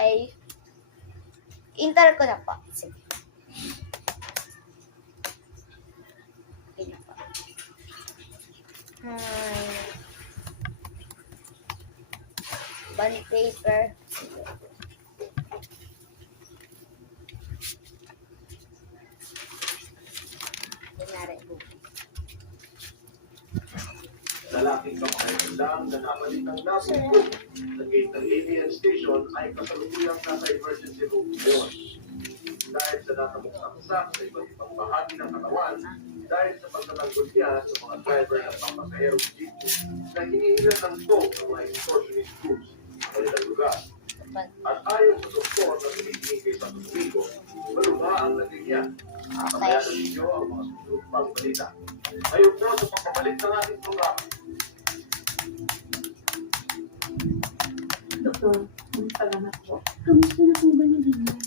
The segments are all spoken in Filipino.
Okay. Enter ko na po. Sige. Okay na po. Bond paper. Lalaking kapakailangan na nabalitang lasing po sa gate ng ABN station ay kasalukuyang nasa emergency room ngayon. Dahil sa natamok saksak sa iba't ibang bahagi ng katawan, dahil sa pagtatanggol niya sa mga driver ng pampasaherong jeep na hinihilan ng smoke ng mga extortionist groups sa kanilang lugar. At ayon sa doktor na tumitingin sa Puerto maluma ang naging niya. Kamayan na ninyo ang mga susunod pang balita. Ngayon po sa pagpapalik ng ating programa. Doktor, salamat po. Kamusta na po ba yung ganyan?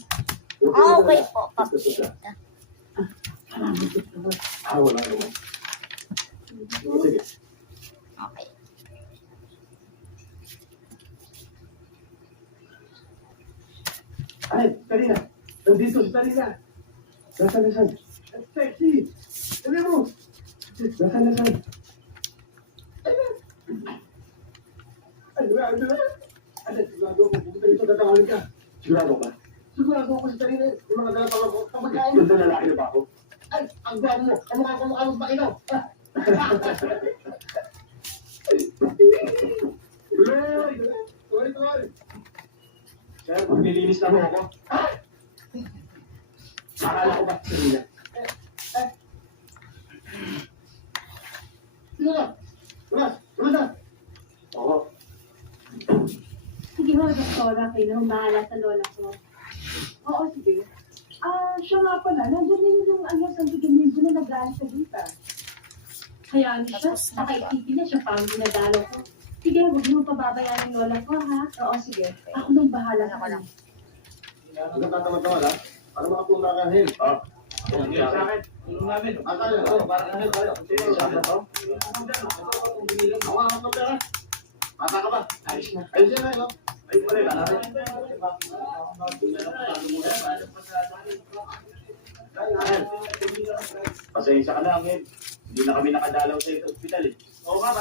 Okay po, Papi. Salamat, doktor. Wala naman. Sige. Okay. Ay, Karina. Nandito si Karina. Nasaan? Sexy. Dali mo. Nasaan? Ay, sigurado ako. Pumunta dito, tatawalin ka. Sigurado ka? Sigurado ako si Karina. Yung mga dalatawag ko. Kapagkain. Ganda na laki na ba ako? Ay, ang gwapo mo. Kamukha mo pa ino. Tuloy. Sir, maglilinis na mo ako. Akala ko ba, Karina? Sino na? Tumas na. Oo. Sige ho, doktora, kayo na bahala sa lola ko. Oo, sige. Siya nga pala, nandiyan din yung San Domingo na nag-aalis sa dita. Kaya ano siya, nakaisipin na siya pang dinadalo ko. Sige, huwag mo pababayaan ng lola ko, ha? Oo, sige. Ako nang bahala sa kanya. Ang nagtatamad-tamad, ha? Ano mga pula ka, Hel? Sa akin. Tulong namin. Tayo. Parang Hel tayo. Sa akin to? Ako ang pera. Mata ka ba? Ayos na. Ayos na, no? Ayos pa rin. Pasensya ka na, Hel. Hindi na kami nakadalaw sa ito hospital, eh. Oo nga,